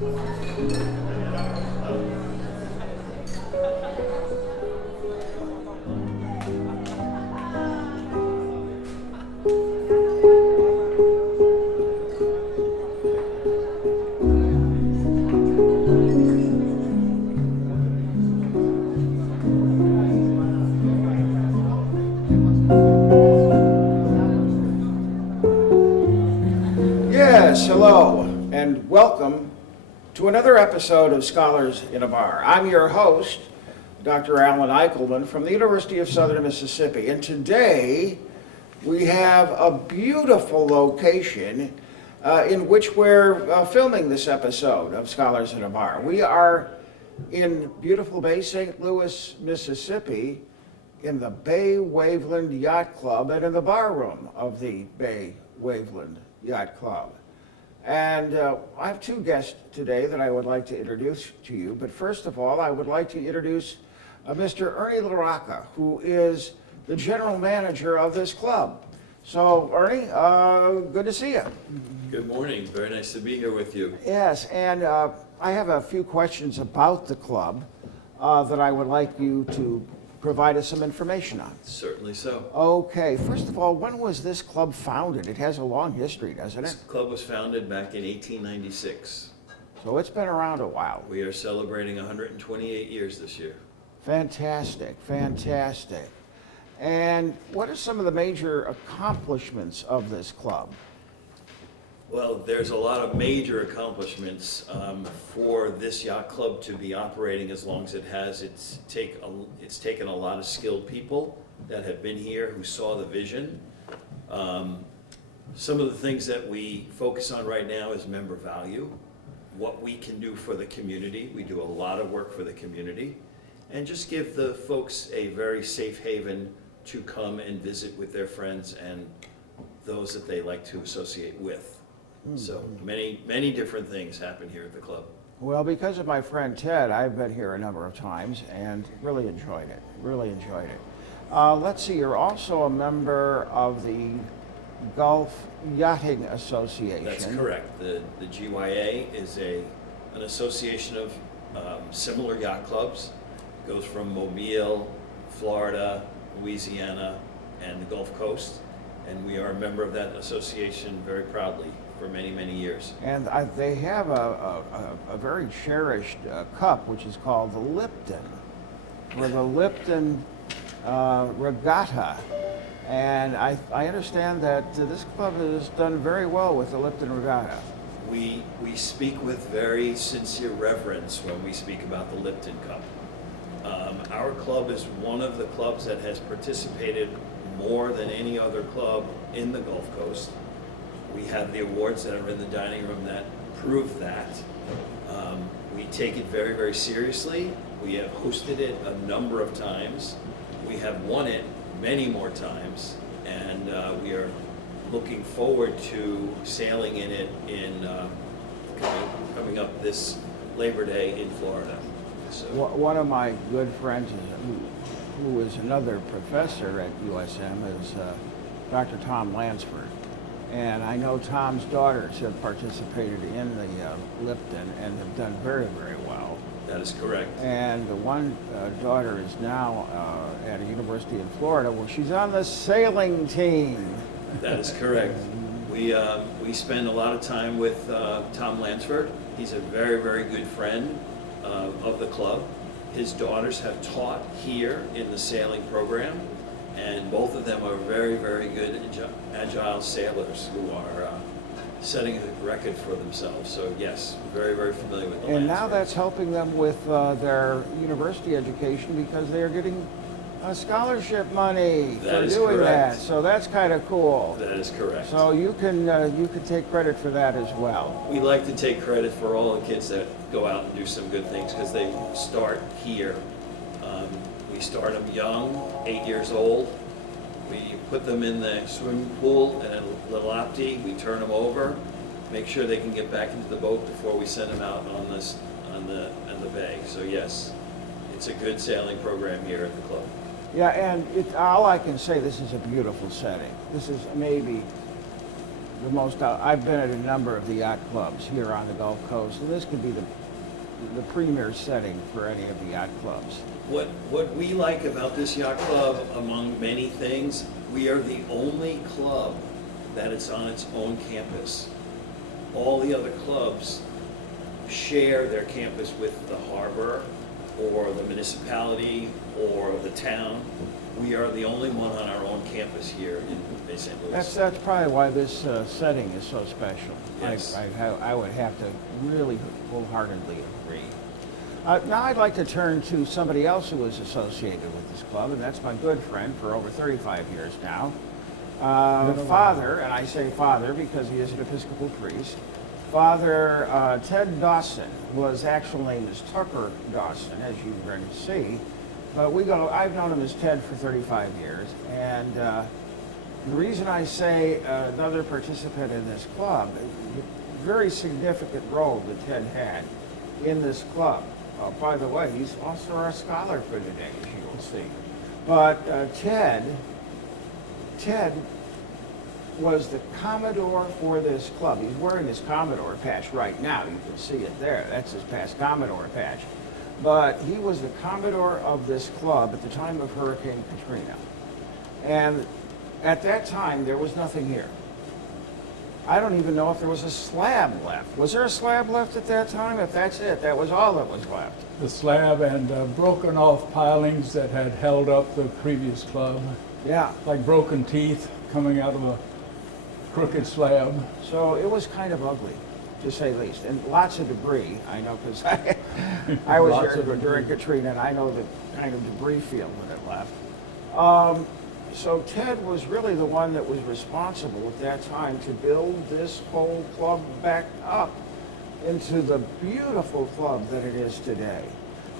Yes, hello, and welcome to another episode of Scholars in a Bar. I'm your host, Dr. Alan Eickelman from the University of Southern Mississippi, and today we have a beautiful location in which we're filming this episode of Scholars in a Bar. We are in beautiful Bay St. Louis, Mississippi, in the Bay Waveland Yacht Club and in the bar room of the Bay Waveland Yacht Club. And I have two guests today that I would like to introduce to you. But first of all, I would like to introduce Mr. Ernie LaRocca, who is the general manager of this club. So, Ernie, good to see you. Good morning. Very nice to be here with you. Yes, and I have a few questions about the club that I would like you to provide us some information on. Certainly so. Okay, first of all, when was this club founded? It has a long history, doesn't This it? club was founded back in 1896. So it's been around a while. We are celebrating 128 years this year. Fantastic, fantastic. And what are some of the major accomplishments of this club? Well, there's a lot of major accomplishments for this yacht club to be operating as long as it has. It's taken a lot of skilled people that have been here who saw the vision. Some of the things that we focus on right now is member value, what we can do for the community. We do a lot of work for the community, and just give the folks a very safe haven to come and visit with their friends and those that they like to associate with. So many different things happen here at the club. Well, because of my friend Ted, I've been here a number of times and really enjoyed it, let's see, you're also a member of the Gulf Yachting Association. That's correct. The GYA is an association of similar yacht clubs. It goes from Mobile, Florida, Louisiana, and the Gulf Coast. And we are a member of that association very proudly for many, many years. And they have a very cherished cup, which is called the Lipton, or the Lipton Regatta. And I understand that this club has done very well with the Lipton Regatta. We speak with very sincere reverence when we speak about the Lipton Cup. Our club is one of the clubs that has participated more than any other club in the Gulf Coast. We have the awards that are in the dining room that prove that. We take it very, very seriously. We have hosted it a number of times. We have won it many more times, and we are looking forward to sailing in it coming up this Labor Day in Florida. So. One of my good friends who is another professor at USM is Dr. Tom Lansford. And I know Tom's daughters have participated in the Lipton and have done very, very well. That is correct. And the one daughter is now at a university in Florida where she's on the sailing team. That is correct. We spend a lot of time with Tom Lansford. He's a very, very good friend of the club. His daughters have taught here in the sailing program, and both of them are very, very good agile sailors who are setting a record for themselves. So yes, very, very familiar with the And now Lansfords. that's helping them with their university education because they're getting scholarship money That for is doing correct. that. So that's kind of cool. That is correct. So you can take credit for that as well. We like to take credit for all the kids that go out and do some good things because they start here. We start them young, 8 years old. We put them in the swimming pool and a little opti. We turn them over, make sure they can get back into the boat before we send them out on the bay. So yes, it's a good sailing program here at the club. Yeah, and all I can say, this is a beautiful setting. This is maybe the most, I've been at a number of the yacht clubs here on the Gulf Coast, and this could be the premier setting for any of the yacht clubs. What we like about this yacht club, among many things, we are the only club that it's on its own campus. All the other clubs share their campus with the harbor or the municipality or the town. We are the only one on our own campus here in St. Louis. That's probably why this setting is so special. Yes. I would have to really wholeheartedly agree. Now I'd like to turn to somebody else who is associated with this club, and that's my good friend for over 35 years now. Father, and I say father because he is an Episcopal priest, Father Ted Dawson, was actual name is Tucker Dawson, as you're going to see. But I've known him as Ted for 35 years, and the reason I say another participant in this club, very significant role that Ted had in this club. By the way, he's also our scholar for today, as you will see. But Ted was the Commodore for this club. He's wearing his Commodore patch right now. You can see it there. That's his past Commodore patch. But he was the Commodore of this club at the time of Hurricane Katrina. And at that time, there was nothing here. I don't even know if there was a slab left. Was there a slab left at that time? If that's it, that was all that was left. The slab and broken off pilings that had held up the previous club, Yeah. like broken teeth coming out of a crooked slab. So it was kind of ugly, to say the least, and lots of debris. I know because I was Lots here of during debris. Katrina, and I know the kind of debris field that it left. So Ted was really the one that was responsible at that time to build this whole club back up into the beautiful club that it is today.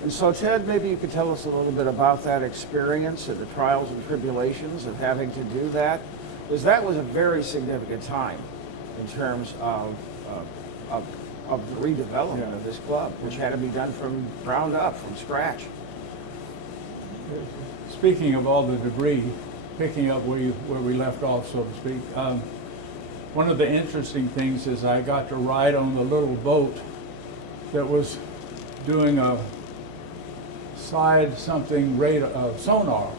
And so Ted, maybe you could tell us a little bit about that experience and the trials and tribulations of having to do that, because that was a very significant time in terms of the redevelopment of this club, which had to be done from ground up, from scratch. Speaking of all the debris, picking up where we left off, so to speak, one of the interesting things is I got to ride on the little boat that was doing a side something radar, sonar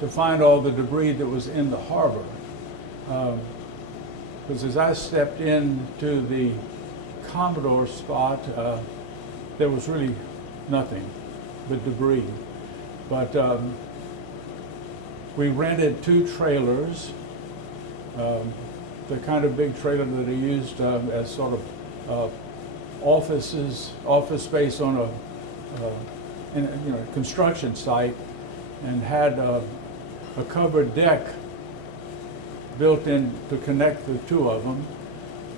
to find all the debris that was in the harbor. Because as I stepped into the Commodore spot, there was really nothing but debris. But we rented 2 trailers, the kind of big trailer that are used as sort of office space on a construction site, and had a covered deck built in to connect the 2 of them.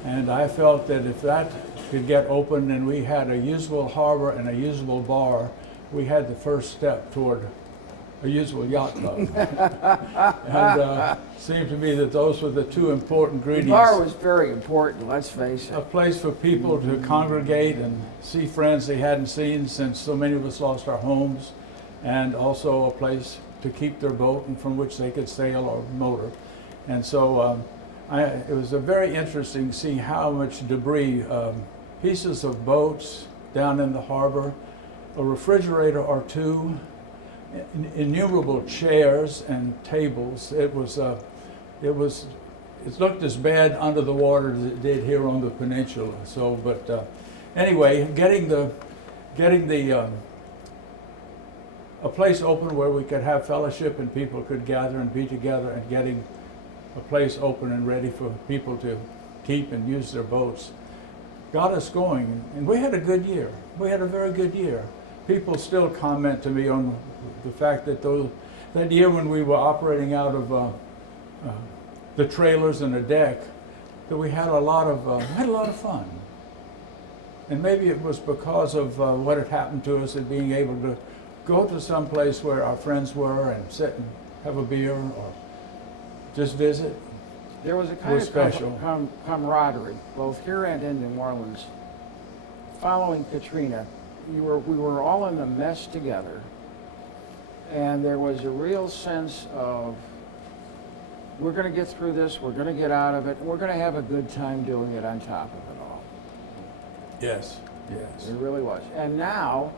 And I felt that if that could get open and we had a usable harbor and a usable bar, we had the first step toward a usable yacht club. And seemed to me that those were the 2 important The ingredients. bar was very important, let's face A it. place for people to congregate and see friends they hadn't seen since so many of us lost our homes, and also a place to keep their boat and from which they could sail or motor. And so it was very interesting to see how much debris, pieces of boats down in the harbor, a refrigerator or 2, innumerable chairs and tables. It looked as bad under the water as it did here on the peninsula. So, but anyway, getting a place open where we could have fellowship and people could gather and be together, and getting a place open and ready for people to keep and use their boats got us going. And we had a good year. We had a very good year. People still comment to me on the fact that that year when we were operating out of the trailers and the deck, that we had a lot of fun. And maybe it was because of what had happened to us, and being able to go to some place where our friends were and sit and have a beer or just visit. There was a kind was of special. camaraderie, both here and in New Orleans. Following Katrina, we were all in the mess together, and there was a real sense of we're going to get through this, we're going to get out of it, and we're going to have a good time doing it on top of it all. Yes, yes. It really was. And now,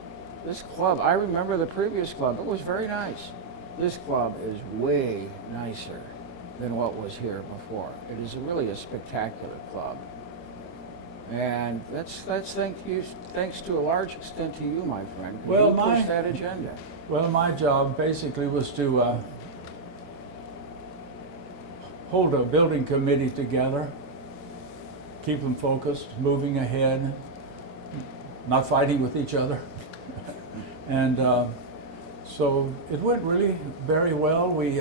this club, I remember the previous club, it was very nice. This club is way nicer than what was here before. It is really a spectacular club. And that's thanks to a large extent to you, my friend. Well, you pushed that agenda. Well, my job basically was to hold a building committee together, keep them focused, moving ahead, not fighting with each other. And so it went really very well. We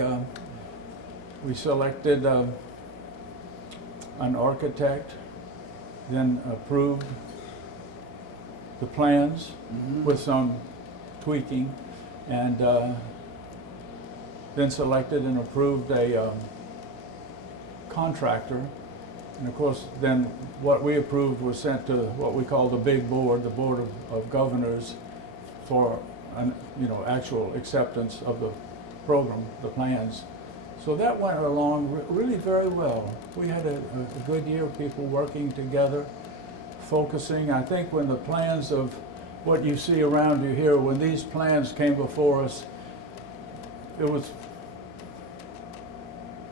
selected an architect, then approved the plans with some tweaking, and then selected and approved a contractor. And of course, then what we approved was sent to what we call the big board, the Board of Governors, for an, actual acceptance of the program, the plans. So that went along really very well. We had a good year of people working together, focusing. I think when the plans of what you see around you here, when these plans came before us,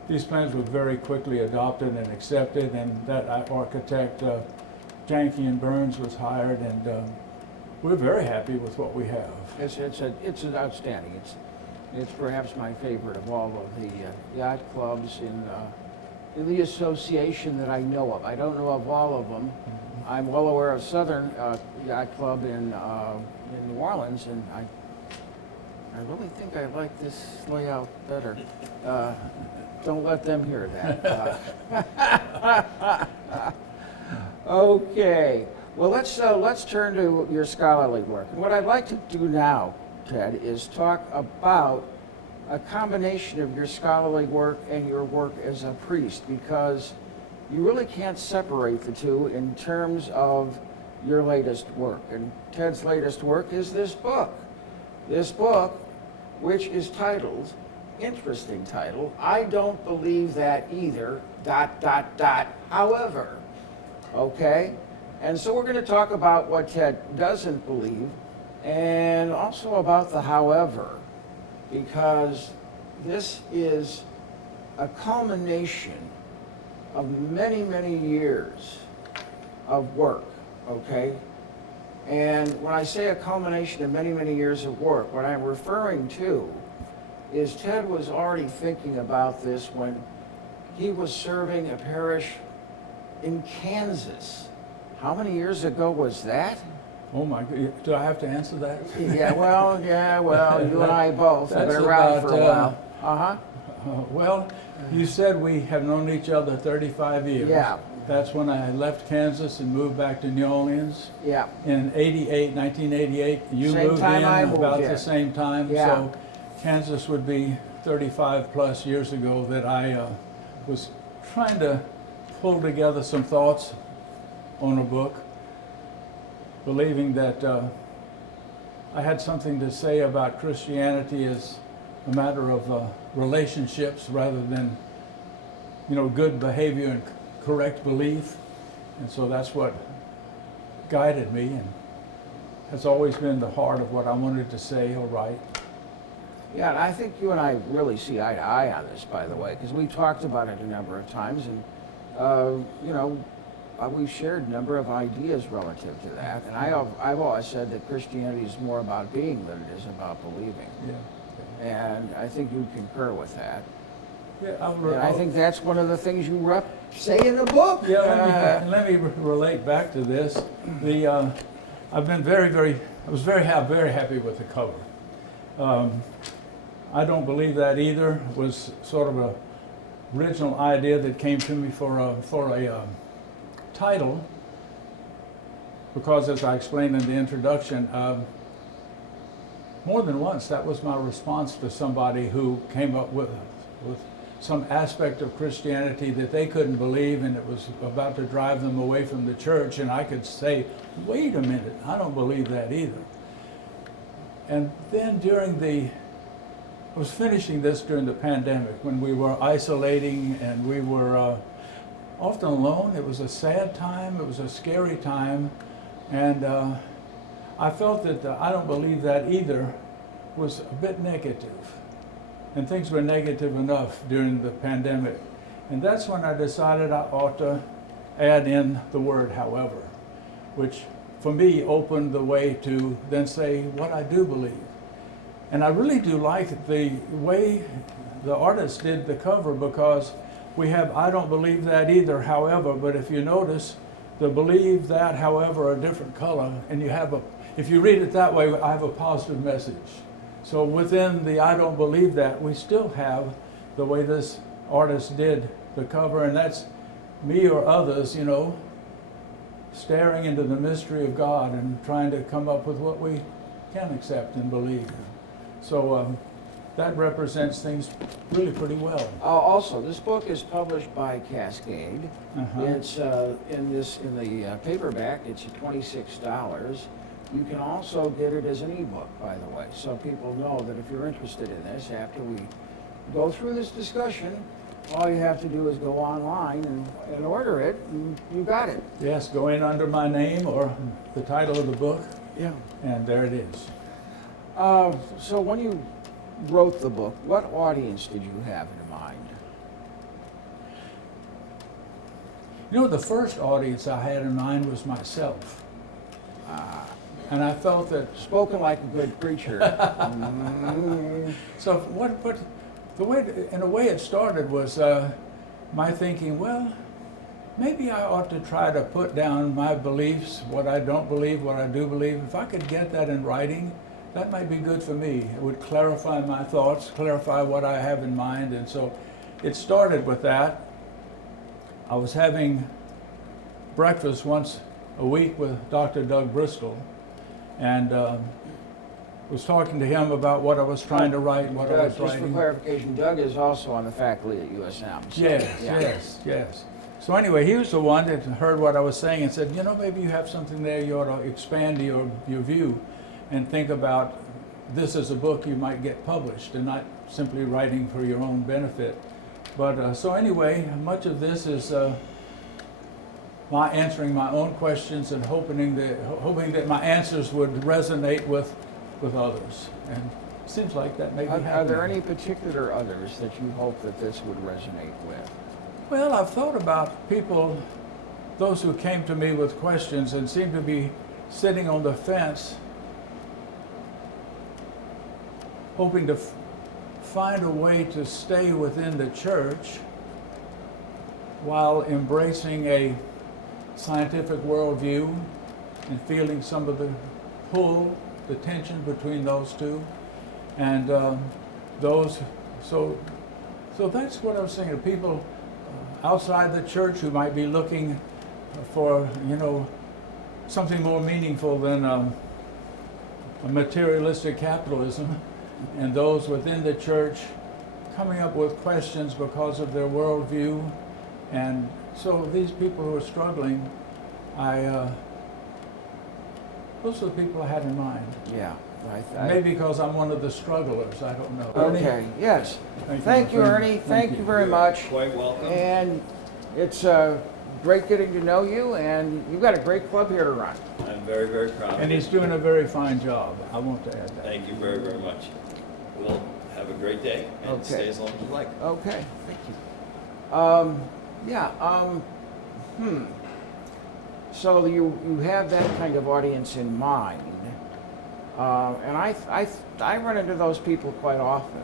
these plans were very quickly adopted and accepted, and that architect, Janke and Burns, was hired, and we're very happy with what we have. It's outstanding. It's perhaps my favorite of all of the yacht clubs in the association that I know of. I don't know of all of them. I'm well aware of Southern Yacht Club in New Orleans, and I really think I like this layout better. Don't let them hear that. Okay. Well, let's turn to your scholarly work. And what I'd like to do now, Ted, is talk about a combination of your scholarly work and your work as a priest, because you really can't separate the two in terms of your latest work. And Ted's latest work is this book. This book, which is titled, interesting title, I Don't Believe That Either, ... however. Okay? And so we're going to talk about what Ted doesn't believe, and also about the however, because this is a culmination of many, many years of work, okay? And when I say a culmination of many, many years of work, what I'm referring to is Ted was already thinking about this when he was serving a parish in Kansas. How many years ago was that? Oh my God, do I have to answer that? Yeah, well, you and I both have been That's around about, for a while. Well, you said we have known each other 35 years. Yeah. That's when I left Kansas and moved back to New Orleans. Yeah. In 1988. You Same moved time in I moved about in. the same time. Yeah. So Kansas would be 35 plus years ago that I was trying to pull together some thoughts on a book, believing that I had something to say about Christianity as a matter of relationships rather than, good behavior and correct belief. And so that's what guided me, and has always been the heart of what I wanted to say or write. Yeah, and I think you and I really see eye to eye on this, by the way, because we talked about it a number of times, and we've shared a number of ideas relative to that. And I've always said that Christianity is more about being than it is about believing. Yeah. And I think you concur with that. Yeah, And I think that's one of the things you say in the book. Yeah, let me relate back to this. I've been I was very happy with the cover. I Don't Believe That Either was sort of a original idea that came to me for a title, because as I explained in the introduction, more than once that was my response to somebody who came up with some aspect of Christianity that they couldn't believe, and it was about to drive them away from the church, and I could say, wait a minute, I don't believe that either. And then during the was finishing this during the pandemic when we were isolating and we were often alone. It was a sad time, it was a scary time, and I felt that I don't believe that either was a bit negative. And things were negative enough during the pandemic. And that's when I decided I ought to add in the word however, which for me opened the way to then say what I do believe. And I really do like the way the artist did the cover, because we have I don't believe that either, however, but if you notice, the believe that, however, a different color, and you have if you read it that way, I have a positive message. So within the I don't believe that, we still have the way this artist did the cover, and that's me or others, you know, staring into the mystery of God and trying to come up with what we can accept and believe. So that represents things really pretty well. Also, this book is published by Cascade. Uh-huh. It's in the paperback. It's $26. You can also get it as an ebook, by the way, so people know that if you're interested in this, after we go through this discussion, all you have to do is go online and order it, and you got it. Yes, go in under my name or the title of the book, Yeah. and there it is. So when you wrote the book, what audience did you have in mind? You know, the first audience I had in mind was myself. And I felt that, Spoken like a good preacher. so what the way, in a way it started was my thinking, well, maybe I ought to try to put down my beliefs, what I don't believe, what I do believe. If I could get that in writing, that might be good for me. It would clarify my thoughts, clarify what I have in mind. And so it started with that. I was having breakfast once a week with Dr. Doug Bristol, and was talking to him about what I was trying to write, what I was Just for writing. clarification, Doug is also on the faculty at USM. So, Yes, yeah. yes. So anyway, he was the one that heard what I was saying and said, you know, maybe you have something there, you ought to expand your view and think about this as a book you might get published and not simply writing for your own benefit. But so anyway, much of this is my answering my own questions and hoping that my answers would resonate with others. And it seems like that may be happening. Are there any particular others that you hope that this would resonate with? Well, I've thought about people, those who came to me with questions and seem to be sitting on the fence, hoping to find a way to stay within the church while embracing a scientific worldview and feeling some of the pull, the tension between those two, and so that's what I was saying. People outside the church who might be looking for, you know, something more meaningful than a materialistic capitalism, and those within the church coming up with questions because of their worldview. And so these people who are struggling, those are the people I had in mind. Yeah. Maybe because I'm one of the strugglers, I don't know. Okay, yes. Thank you, my friend. Ernie. Thank you very much. Quite welcome. And it's great getting to know you, and you've got a great club here to run. I'm very, very proud. And he's doing a very fine job. I want to add that. Thank you very, very much. We'll have a great day and Okay. stay as long as you like. Okay, thank you. So you have that kind of audience in mind, and I run into those people quite often.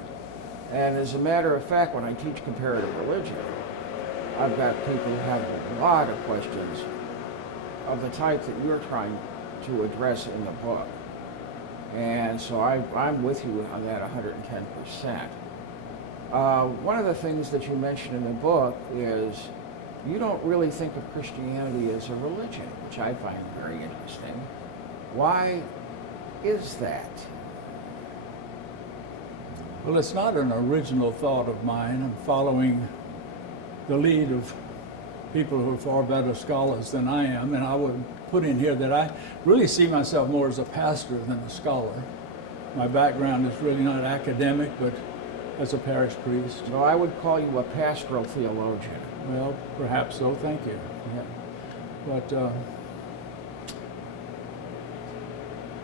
And as a matter of fact, when I teach comparative religion, I've got people who have a lot of questions of the type that you're trying to address in the book. And so I'm with you on that 110%. One of the things that you mention in the book is you don't really think of Christianity as a religion, which I find very interesting. Why is that? Well, it's not an original thought of mine. I'm following the lead of people who are far better scholars than I am, and I would put in here that I really see myself more as a pastor than a scholar. My background is really not academic, but as a parish priest. So I would call you a pastoral theologian. Well, perhaps so. Thank you. Yeah. But so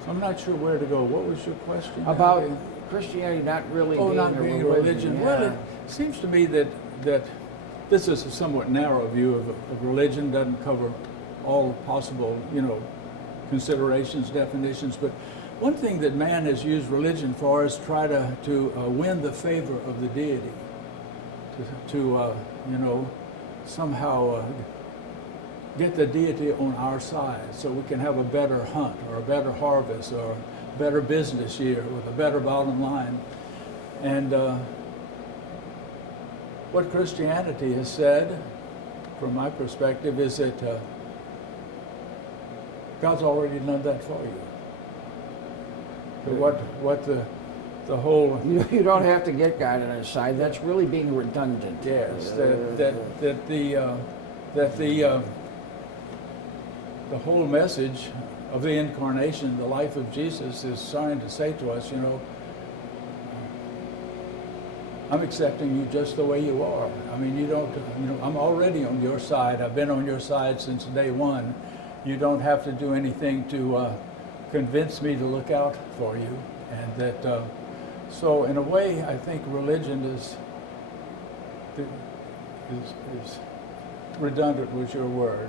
I'm not sure where to go. What was your question? About Christianity not really being not a being religion. a religion. Well, Yeah. it seems to me that this is a somewhat narrow view of religion. Doesn't cover all possible, considerations, definitions. But one thing that man has used religion for is try to win the favor of the deity, to somehow get the deity on our side so we can have a better hunt or a better harvest or a better business year with a better bottom line. And what Christianity has said, from my perspective, is that God's already done that for you. But what the whole You don't have to get God on his side. That's really being redundant. yes that the whole message of the incarnation, the life of Jesus, is trying to say to us, I'm accepting you just the way you are. I mean, I'm already on your side. I've been on your side since day one. You don't have to do anything to convince me to look out for you. And that, so in a way, I think religion is redundant was your word,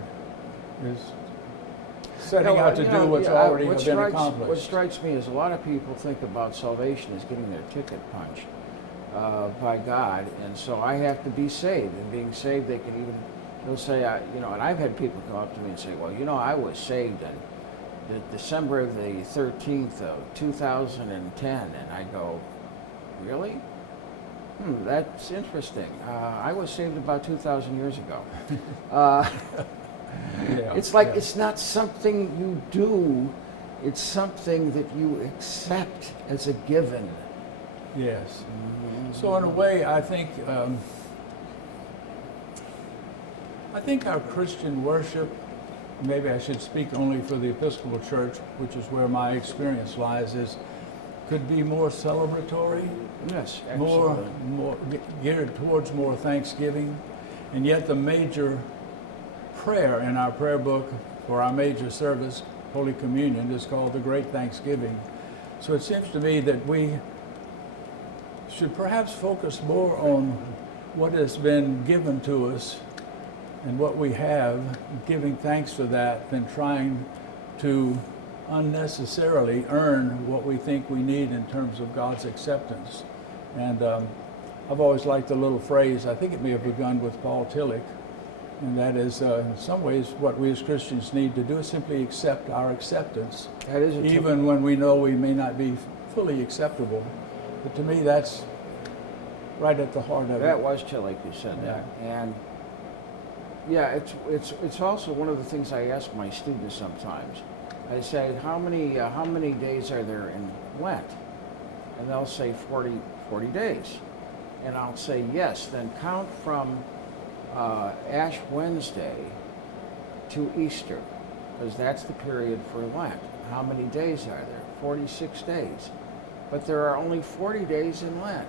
is setting out to do what's already been accomplished. What strikes me is a lot of people think about salvation as getting their ticket punched by God, and so I have to be saved. And being saved, they'll say, and I've had people come up to me and say, well, I was saved in December the 13th of 2010, and I go, really? That's interesting. I was saved about 2,000 years ago. It's like it's not something you do, it's something that you accept as a given. Yes. So in a way, I think our Christian worship, maybe I should speak only for the Episcopal Church, which is where my experience lies, could be more celebratory. Yes, more absolutely. geared towards more thanksgiving, and yet the major prayer in our prayer book for our major service, Holy Communion, is called the Great Thanksgiving. So it seems to me that we should perhaps focus more on what has been given to us and what we have, giving thanks for that, than trying to unnecessarily earn what we think we need in terms of God's acceptance. And I've always liked the little phrase, I think it may have begun with Paul Tillich, and that is in some ways what we as Christians need to do is simply accept our acceptance, That is even when we know we may not be fully acceptable. But to me, that's right at the heart of That it. was Tillich who said that. And yeah, it's also one of the things I ask my students sometimes. I say, how many days are there in Lent? And they'll say 40 days. And I'll say, yes, then count from Ash Wednesday to Easter, because that's the period for Lent. How many days are there? 46 days. But there are only 40 days in Lent.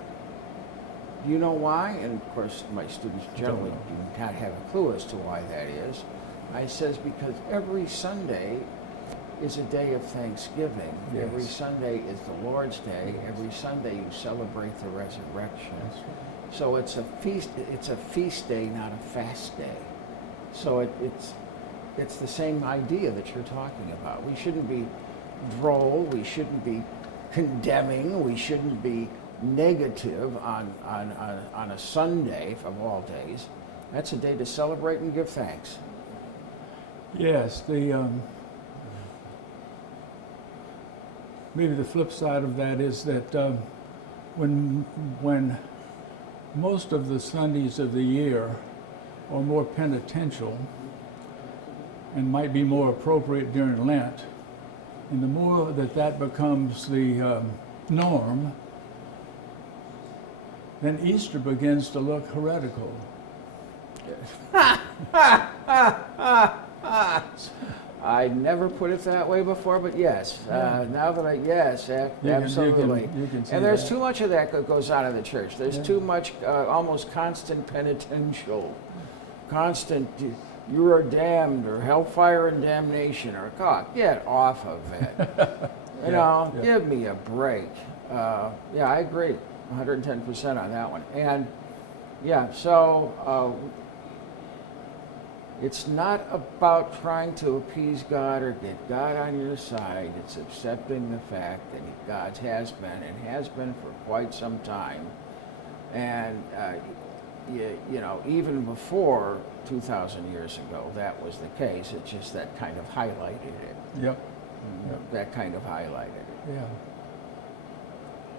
Do you know why? And of course, my students generally do not have a clue as to why that is. I says, because every Sunday is a day of thanksgiving. Yes. Every Sunday is the Lord's Day. Every Sunday you celebrate the resurrection. So it's a feast. It's a feast day, not a fast day. So it's the same idea that you're talking about. We shouldn't be droll. We shouldn't be condemning. We shouldn't be negative on a Sunday of all days. That's a day to celebrate and give thanks. Yes, maybe the flip side of that is that when most of the Sundays of the year are more penitential and might be more appropriate during Lent, and the more that becomes the norm, then Easter begins to look heretical. I never put it that way before, but yes. Now that absolutely. You can see and there's that. too much of that goes on in the church. There's too much, almost constant penitential, constant, you are damned, or hellfire and damnation, or God, get off of it. Give me a break. I agree, 110% on that one. And it's not about trying to appease God or get God on your side. It's accepting the fact that God has been and has been for quite some time. And, even before 2,000 years ago, that was the case. It's just that kind of highlighted it. Yep. That kind of highlighted it.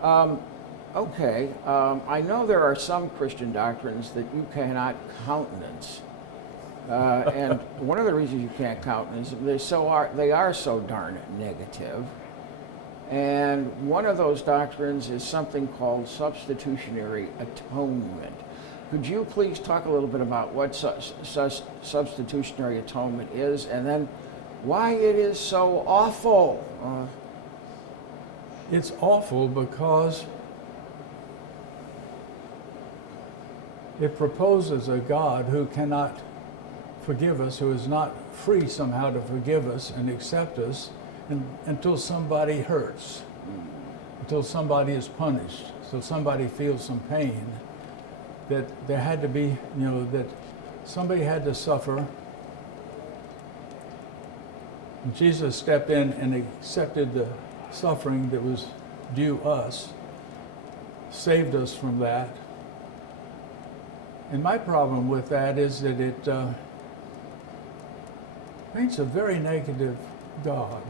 Yeah. Okay. I know there are some Christian doctrines that you cannot countenance. And one of the reasons you can't countenance they are so darn negative. And one of those doctrines is something called substitutionary atonement. Could you please talk a little bit about what substitutionary atonement is, and then why it is so awful? It's awful because it proposes a God who cannot forgive us, who is not free somehow to forgive us and accept us until somebody hurts, until somebody is punished, until somebody feels some pain. That there had to be, that somebody had to suffer. And Jesus stepped in and accepted the suffering that was due us, saved us from that. And my problem with that is that it paints a very negative God,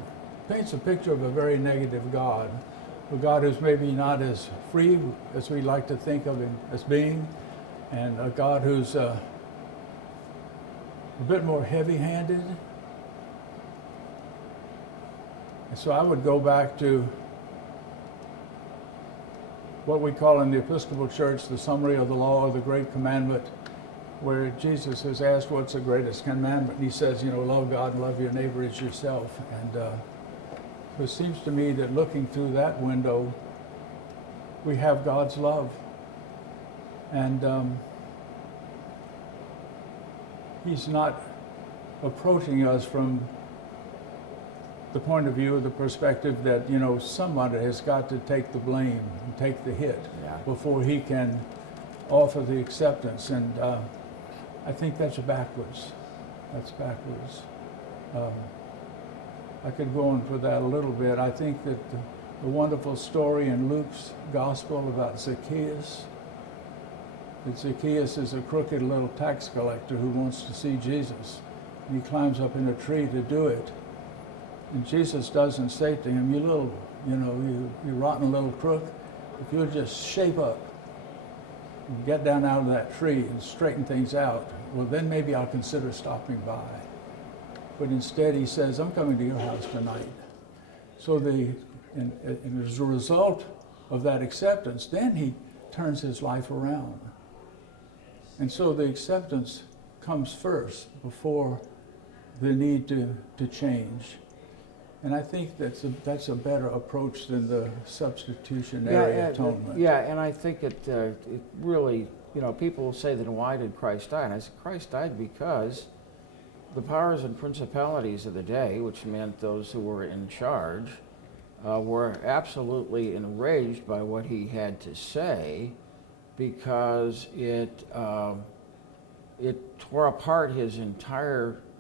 paints a picture of a very negative God, a God who's maybe not as free as we like to think of him as being, and a God who's a bit more heavy-handed. And so I would go back to what we call in the Episcopal Church the summary of the law of the Great Commandment, where Jesus is asked what's the greatest commandment, and he says, love God and love your neighbor as yourself. And so it seems to me that looking through that window, we have God's love. And he's not approaching us from the point of view, the perspective that, somebody has got to take the blame and take the hit before he can offer the acceptance. And I think that's backwards. That's backwards. I could go on for that a little bit. I think that the wonderful story in Luke's gospel about Zacchaeus, that Zacchaeus is a crooked little tax collector who wants to see Jesus. And he climbs up in a tree to do it. And Jesus doesn't say to him, you rotten little crook, if you'll just shape up and get down out of that tree and straighten things out, well, then maybe I'll consider stopping by. But instead he says, I'm coming to your house tonight. So and as a result of that acceptance, then he turns his life around. And so the acceptance comes first before the need to change. And I think that's a better approach than the substitutionary atonement. And I think it really, people will say that why did Christ die? And I said, Christ died because the powers and principalities of the day, which meant those who were in charge, were absolutely enraged by what he had to say, because it tore apart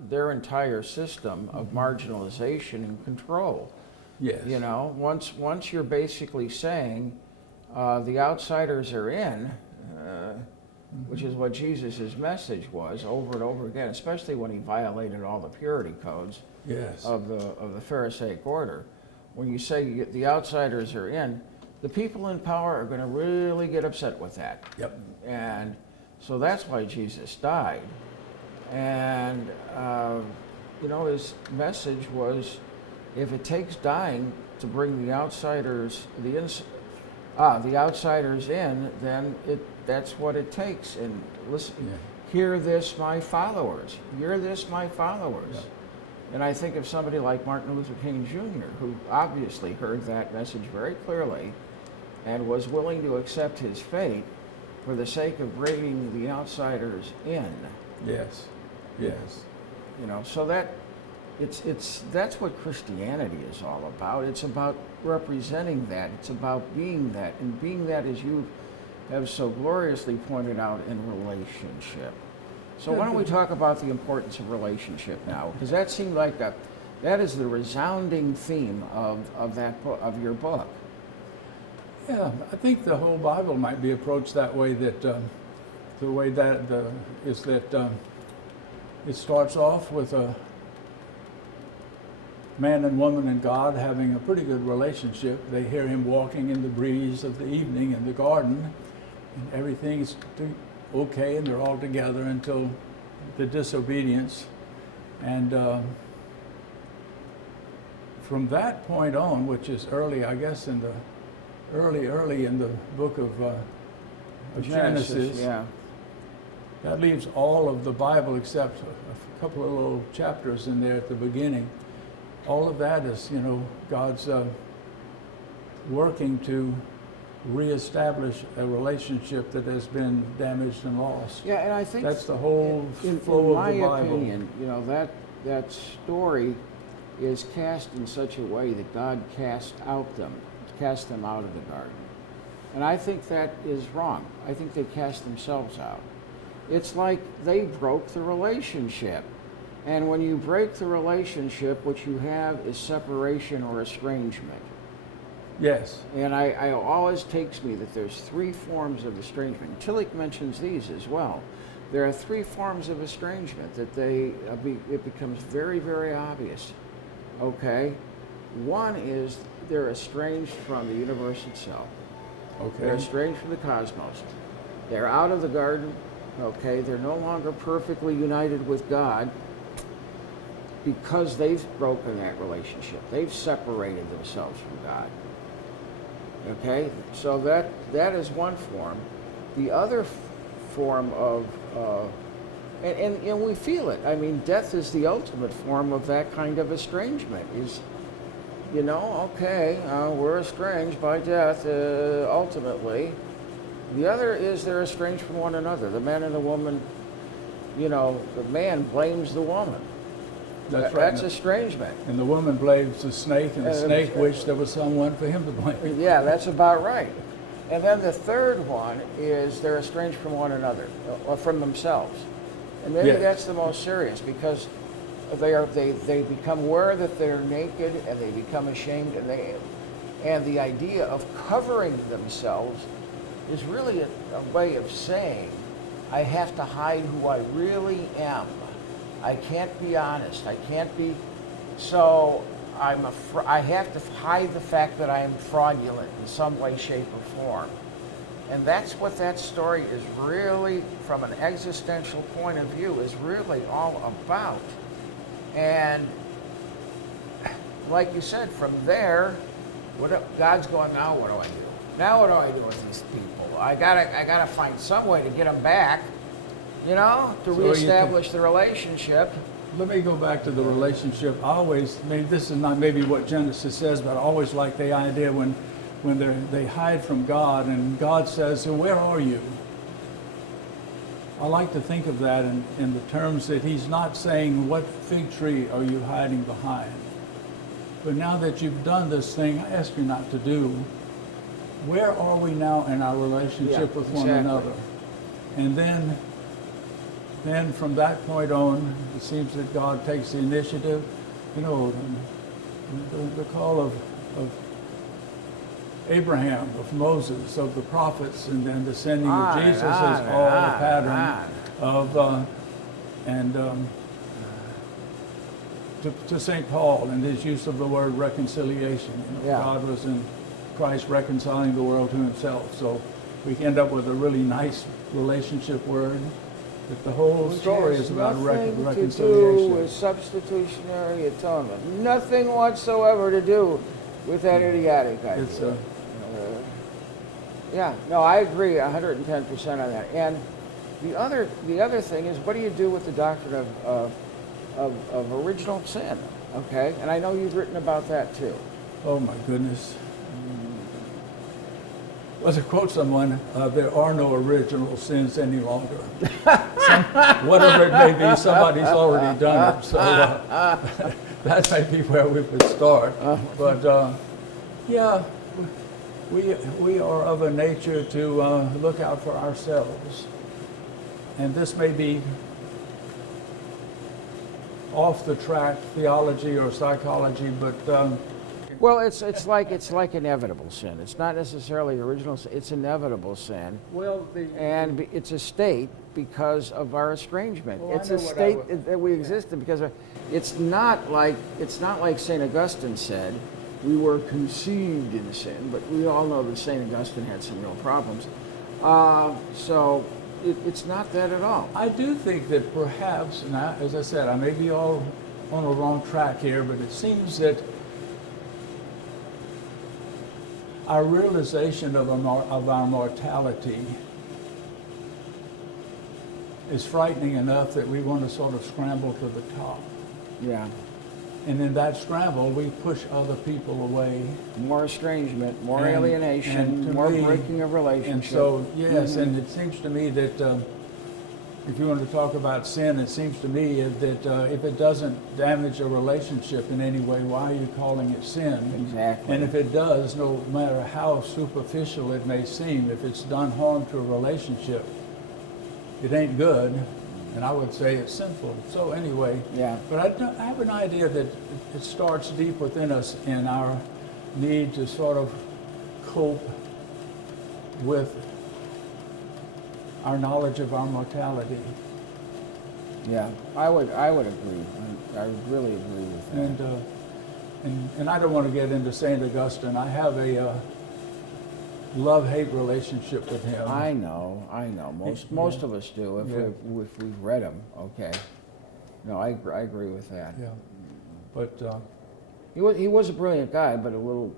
their entire system of marginalization and control. Yes. Once you're basically saying the outsiders are in, which is what Jesus' message was over and over again, especially when he violated all the purity codes of the Pharisaic order. When you say the outsiders are in, the people in power are going to really get upset with that. Yep. And so that's why Jesus died. And, his message was, if it takes dying to bring the outsiders, the outsiders in, then that's what it takes. And listen, hear this, my followers. Hear this, my followers. And I think of somebody like Martin Luther King Jr., who obviously heard that message very clearly and was willing to accept his fate for the sake of bringing the outsiders in. Yes, yes. You know, so that's what Christianity is all about. It's about representing that. It's about being that, and being that, as you have so gloriously pointed out, in relationship. So why don't we talk about the importance of relationship now? Because that seemed like that is the resounding theme of that book, of your book. Yeah, I think the whole Bible might be approached that way. That the way that is that it starts off with a man and woman and God having a pretty good relationship. They hear him walking in the breeze of the evening in the garden, and everything's okay, and they're all together until the disobedience. And from that point on, which is early, I guess, in the early in the book of Genesis, yeah. that leaves all of the Bible except a couple of little chapters in there at the beginning. All of that is, God's working to reestablish a relationship that has been damaged and lost. Yeah, and I think That's the whole in flow my of the Bible. opinion, that story is cast in such a way that God cast them out of the garden. And I think that is wrong. I think they cast themselves out. It's like they broke the relationship. And when you break the relationship, what you have is separation or estrangement. Yes. And I always takes me that there's three forms of estrangement. Tillich mentions these as well. There are three forms of estrangement that it becomes very, very obvious. Okay? One is they're estranged from the universe itself. Okay. They're estranged from the cosmos. They're out of the garden. Okay? They're no longer perfectly united with God because they've broken that relationship. They've separated themselves from God. Okay? So that is one form. The other form of, and we feel it. I mean, death is the ultimate form of that kind of estrangement. Is, we're estranged by death ultimately. The other is they're estranged from one another. The man and the woman, the man blames the woman. That's right. That's estrangement. And the woman blames the snake, and the snake wished there was someone for him to blame. Yeah, that's about right. And then the third one is they're estranged from one another, or from themselves. And maybe that's the most serious, because they become aware that they're naked, and they become ashamed, and the idea of covering themselves is really a way of saying, I have to hide who I really am. I can't be honest. I can't be. So I have to hide the fact that I am fraudulent in some way, shape, or form. And that's what that story is really, from an existential point of view, is really all about. And like you said, from there, God's going, now what do I do? Now what do I do with these people? I gotta find some way to get them back. To reestablish the relationship. Let me go back to the relationship. This is not maybe what Genesis says, but I always like the idea when they hide from God and God says, so where are you? I like to think of that in the terms that he's not saying, what fig tree are you hiding behind? But now that you've done this thing I ask you not to do, where are we now in our relationship with one another? And then from that point on, it seems that God takes the initiative. The call of Abraham, of Moses, of the prophets, and then the sending of Jesus is all a pattern of, to St. Paul and his use of the word reconciliation. God was in Christ reconciling the world to himself. So we end up with a really nice relationship word. That the whole story is about reconciliation. To do with substitutionary atonement. Nothing whatsoever to do with that idiotic idea. I agree 110% on that. And the other thing is, what do you do with the doctrine of of original sin, okay? And I know you've written about that too. Oh my goodness. Well, to quote someone, there are no original sins any longer. Whatever it may be, somebody's already done it. So that may be where we would start. But yeah, we are of a nature to look out for ourselves. And this may be off the track theology or psychology, but Well, it's like inevitable sin. It's not necessarily original sin. It's inevitable sin, and it's a state because of our estrangement. Well, I it's know a what state that we exist in because of, it's not like St. Augustine said, we were conceived in sin, but we all know that St. Augustine had some real problems. So it's not that at all. I do think that perhaps, and as I said, I may be all on the wrong track here, but it seems that our realization of our mortality is frightening enough that we want to sort of scramble to the top. Yeah. And in that scramble, we push other people away. More estrangement, more And alienation, to more me- breaking of relationship. And so, yes, and it seems to me that if you want to talk about sin, it seems to me that if it doesn't damage a relationship in any way, why are you calling it sin? Exactly. And if it does, no matter how superficial it may seem, if it's done harm to a relationship, it ain't good, and I would say it's sinful. So anyway, Yeah. but I have an idea that it starts deep within us in our need to sort of cope with our knowledge of our mortality. Yeah, I would agree. I really agree with that. And I don't want to get into St. Augustine. I have a love-hate relationship with him. I know. Most of us do if we've read them. Okay. No, I agree with that. Yeah, but He was a brilliant guy, but a little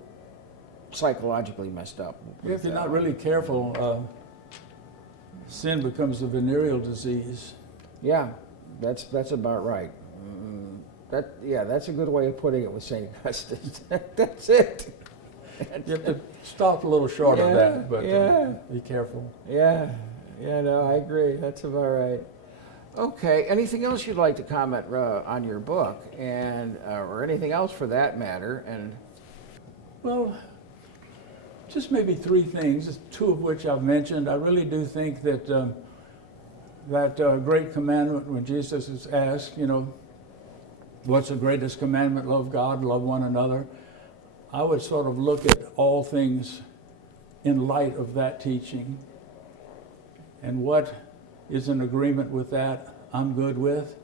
psychologically messed up. if you're not really careful, sin becomes a venereal disease. Yeah, that's about right. That's a good way of putting it with St. Augustine. That's it. You have to stop a little short of Yeah, that, but yeah. be careful. Yeah, no, I agree. That's about right. Okay, anything else you'd like to comment on your book, and or anything else for that matter? And Well, just maybe three things, two of which I've mentioned. I really do think that that great commandment when Jesus is asked, what's the greatest commandment? Love God, love one another. I would sort of look at all things in light of that teaching. And what is in agreement with that, I'm good with.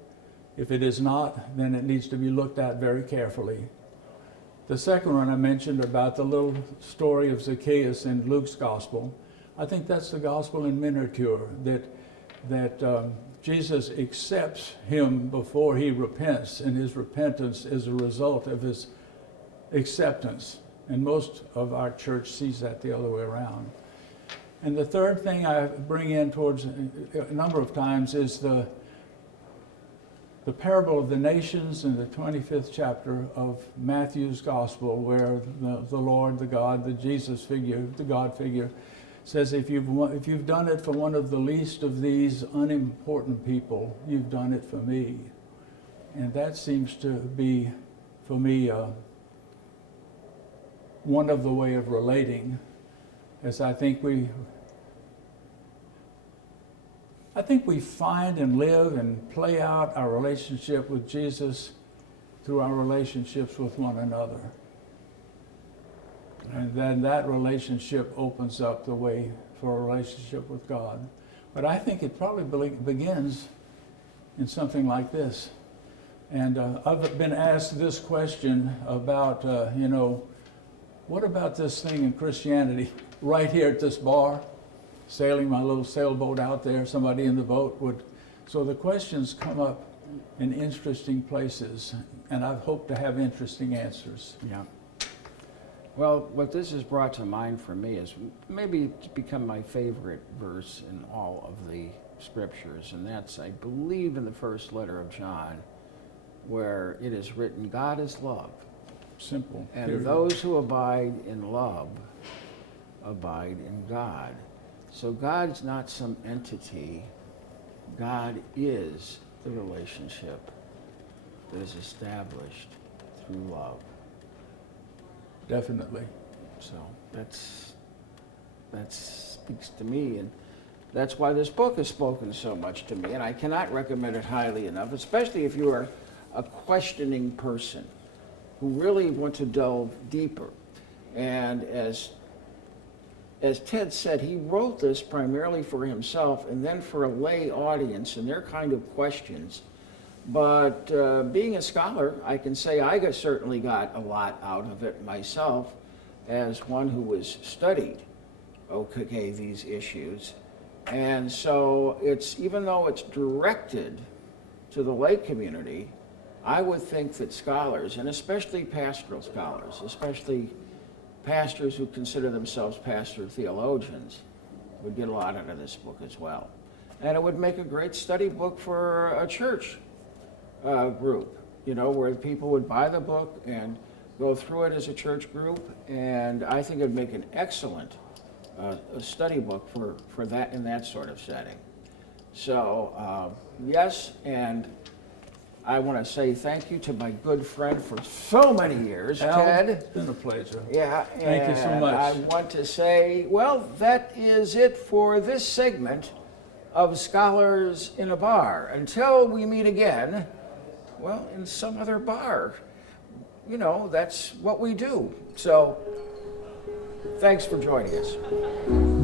If it is not, then it needs to be looked at very carefully. The second one I mentioned about the little story of Zacchaeus in Luke's gospel, I think that's the gospel in miniature, that Jesus accepts him before he repents, and his repentance is a result of his acceptance. And most of our church sees that the other way around. And the third thing I bring in towards a number of times is the parable of the nations in the 25th chapter of Matthew's gospel, where the Lord, the God, the Jesus figure, the God figure, says, if you've done it for one of the least of these unimportant people, you've done it for me. And that seems to be, for me, one of the way of relating, as I think we find and live and play out our relationship with Jesus through our relationships with one another. And then that relationship opens up the way for a relationship with God. But I think it probably begins in something like this. And I've been asked this question about, what about this thing in Christianity right here at this bar? Sailing my little sailboat out there, somebody in the boat would. So the questions come up in interesting places, and I've hoped to have interesting answers. yeah. Well, what this has brought to mind for me is maybe it's become my favorite verse in all of the scriptures, and that's, I believe, in the first letter of John, where it is written, God is love. Simple. And period. those who abide in love abide in God. So God's not some entity. God is the relationship that is established through love. Definitely. So that speaks to me, and that's why this book has spoken so much to me, and I cannot recommend it highly enough, especially if you are a questioning person who really want to delve deeper. And as Ted said, he wrote this primarily for himself and then for a lay audience and their kind of questions. But being a scholar, I can say I certainly got a lot out of it myself as one who was studied, these issues. And so even though it's directed to the lay community, I would think that scholars, and especially pastoral scholars, especially pastors who consider themselves pastor theologians, would get a lot out of this book as well. And it would make a great study book for a church group, where people would buy the book and go through it as a church group. And I think it'd make an excellent study book for that in that sort of setting. So, yes, and I want to say thank you to my good friend for so many years, Al, Ted. it's been a pleasure. Yeah, Thank you so much. I want to say, well, that is it for this segment of Scholars in a Bar. Until we meet again, well, in some other bar. That's what we do. So, thanks for joining us.